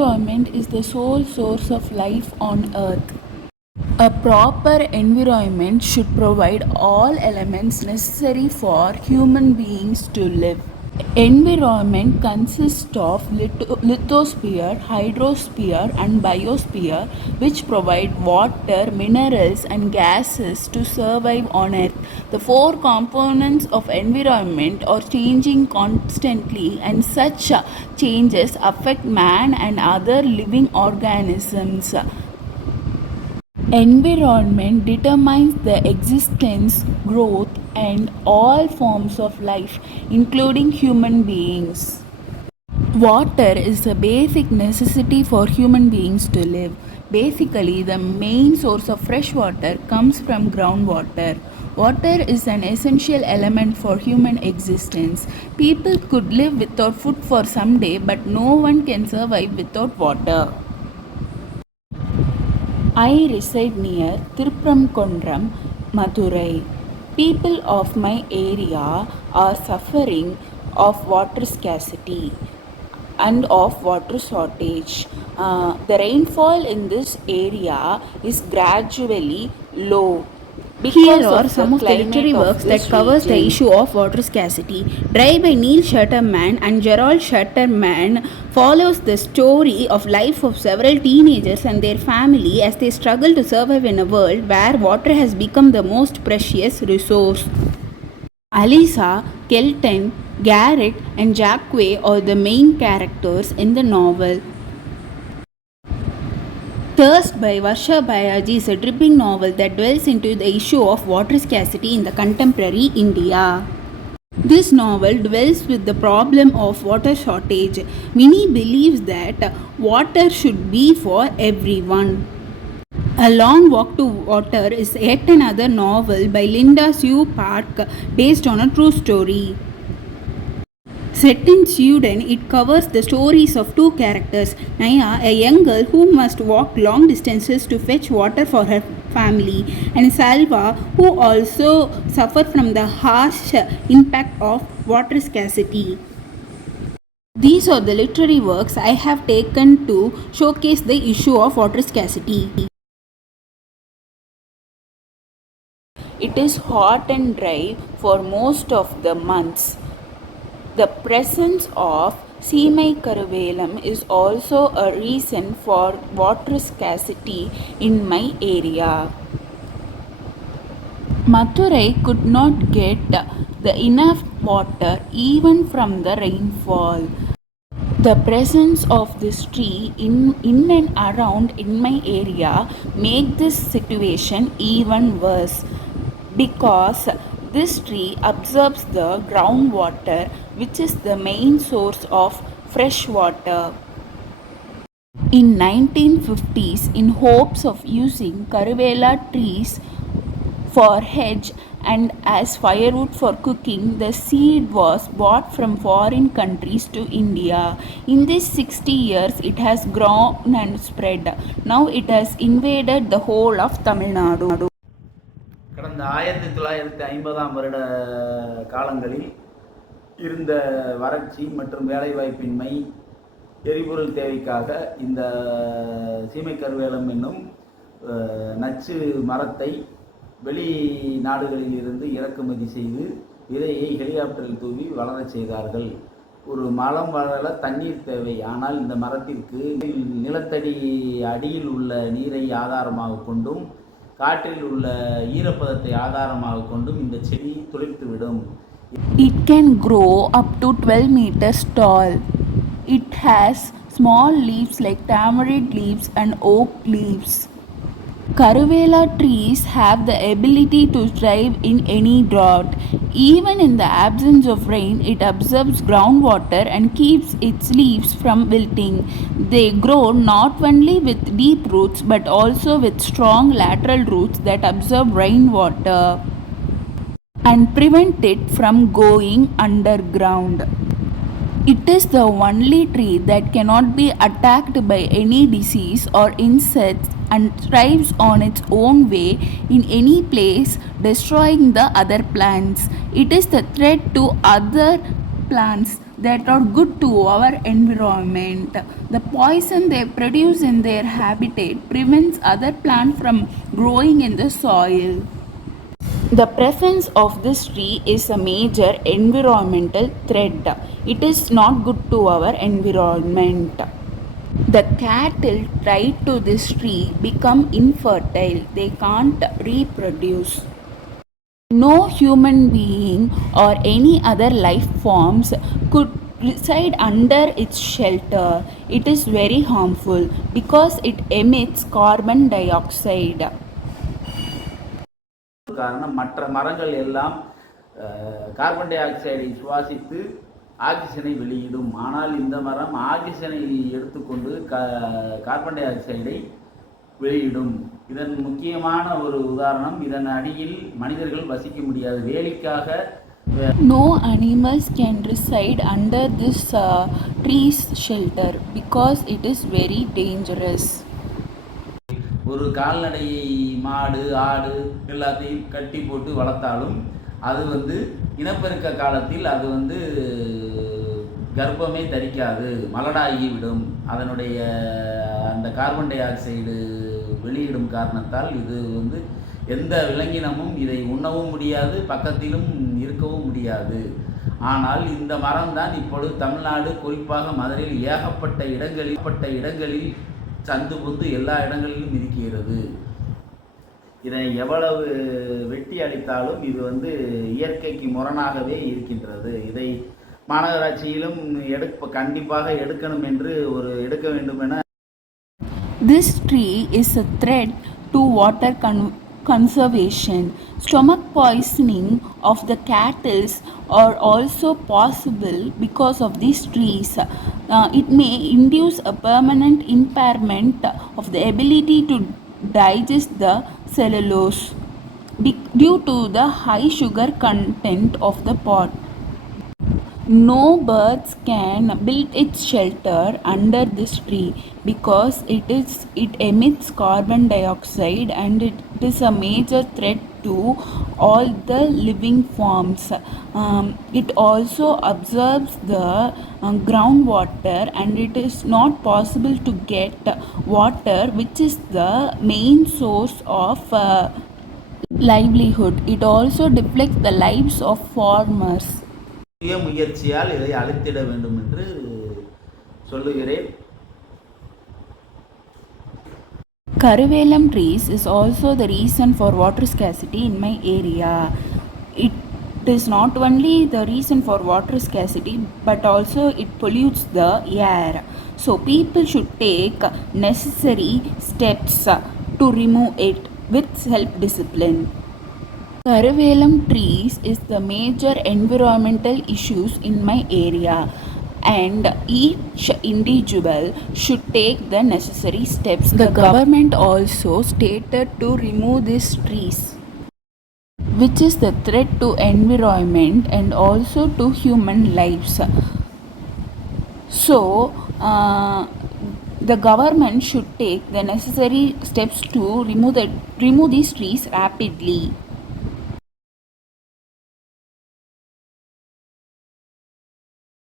environment is the sole source of life on earth. A proper environment should provide all elements necessary for human beings to live. Environment consists of lithosphere, hydrosphere and biosphere, which provide water, minerals and gases to survive on earth. The four components of environment are changing constantly, and such changes affect man and other living organisms. Environment determines the existence, growth, and all forms of life, including human beings. Water is a basic necessity for human beings to live. Basically, the main source of fresh water comes from groundwater. Water is an essential element for human existence. People could live without food for some day, but no one can survive without water. I reside near Tirupramkondram, Madurai. People of my area are suffering of water scarcity and of water shortage. The rainfall in this area is gradually low. Here are some of the literary works that covers the issue of water scarcity. Dry by Neil Shatterman and Gerald Shatterman follows the story of life of several teenagers and their family as they struggle to survive in a world where water has become the most precious resource. Alisa, Kelton, Garrett and Jacques are the main characters in the novel. Thirst by Varsha Bayaji is a dripping novel that dwells into the issue of water scarcity in the contemporary India. This novel dwells with the problem of water shortage. Many believes that water should be for everyone. A Long Walk to Water is yet another novel by Linda Sue Park based on a true story. Set in Sweden, it covers the stories of two characters, Naya, a young girl who must walk long distances to fetch water for her family, and Salva, who also suffer from the harsh impact of water scarcity. These are the literary works I have taken to showcase the issue of water scarcity. It is hot and dry for most of the months. The presence of Karuvelam is also a reason for water scarcity in my area. Madurai could not get the enough water even from the rainfall. The presence of this tree in and around in my area make this situation even worse, because this tree absorbs the groundwater, which is the main source of fresh water. In 1950s, in hopes of using Karuvelam trees for hedge and as firewood for cooking, the seed was brought from foreign countries to India. In these 60 years, it has grown and spread. Now it has invaded the whole of Tamil Nadu. கடந்த 1950ஆம் வருட காலங்களில் இருந்த வறட்சி மற்றும் வேலைவாய்ப்பின்மை, எரிபொருள் தேவைக்காக இந்த சீமை கருவேலம் என்னும் நச்சு மரத்தை வெளிநாடுகளில் இருந்து இறக்குமதி செய்து விதையை ஹெலிகாப்டரில் தூவி வளரச் செய்தார்கள். ஒரு மரம் வளர தண்ணீர் தேவை. ஆனால் இந்த மரத்திற்கு நிலத்தடி அடியில் உள்ள நீரை ஆதாரமாக கொண்டும் காற்றில் உள்ள ஈரப்பதத்தை ஆதாரமாக கொண்டும் இந்த செடி துளிர்த்துவிடும். It can grow up to 12 meters tall. It has small leaves like tamarind leaves and oak leaves. Karuvelam trees have the ability to thrive in any drought. Even in the absence of rain, it absorbs groundwater and keeps its leaves from wilting. They grow not only with deep roots but also with strong lateral roots that absorb rainwater and prevent it from going underground. It is the only tree that cannot be attacked by any disease or insects and thrives on its own way in any place, destroying the other plants. It is the threat to other plants that are good to our environment. The poison they produce in their habitat prevents other plants from growing in the soil. The presence of this tree is a major environmental threat. It is not good to our environment. The cattle tied to this tree become infertile. They can't reproduce. No human being or any other life forms could reside under its shelter. It is very harmful because it emits carbon dioxide. காரணம் மற்ற மரங்கள் எல்லாம் carbon tie ஆக்சைடை சுவாசித்து ஆக்சிஜனை வெளியிடும். ஆனால் இந்த மரம் ஆக்சிஜனை எடுத்துக்கொண்டு கார்பன் டை ஆக்சைடை வெளியிடும். இதன் முக்கியமான ஒரு உதாரணம், இதன் அடியில் மனிதர்கள் வசிக்க முடியாது. வேலிக்காக No animals can reside under this tree's shelter because it is very dangerous. ஒரு கால்நடையை மாடு ஆடு எல்லாத்தையும் கட்டி போட்டு வளர்த்தாலும் அது இனப்பெருக்க காலத்தில் அது கர்ப்பமே தரிக்காது, மலடாகி விடும். அதனுடைய அந்த கார்பன் டை ஆக்சைடு வெளியிடும் காரணத்தால் இது எந்த விலங்கினமும் இதை உண்ணவும் முடியாது, பக்கத்திலும் இருக்கவும் முடியாது. ஆனால் இந்த மரம் தான் இப்பொழுது தமிழ்நாடு, குறிப்பாக மதுரையில் ஏகப்பட்ட இடங்களில் சந்து புந்து எல்லா இடங்களிலும் இருக்கிறது. இதை எவ்வளவு வெட்டி அளித்தாலும் இது இயற்கைக்கு முரணாகவே இருக்கின்றது. இதை மாநகராட்சியிலும் கண்டிப்பாக எடுக்கணும் என்று எடுக்க வேண்டும் என. This tree is a threat to water conservation. Stomach poisoning of the cattle are also possible because of these trees. It may induce a permanent impairment of the ability to digest the cellulose due to the high sugar content of the pot. No birds can build its shelter under this tree because it emits carbon dioxide and it is a major threat to all the living forms. It also absorbs the groundwater and it is not possible to get water, which is the main source of livelihood. It also deflects the lives of farmers. சுய முயற்சியால் இதை அழித்திட வேண்டும் என்று சொல்லுகிறேன். Karuvelam trees is also the reason for water scarcity in my area. It is not only the reason for water scarcity but also it pollutes the air. So people should take necessary steps to remove it with self-discipline. Karuvelam trees is the major environmental issues in my area and each individual should take the necessary steps. The government also stated to remove these trees, which is the threat to environment and also to human lives. So the government should take the necessary steps to remove these trees rapidly.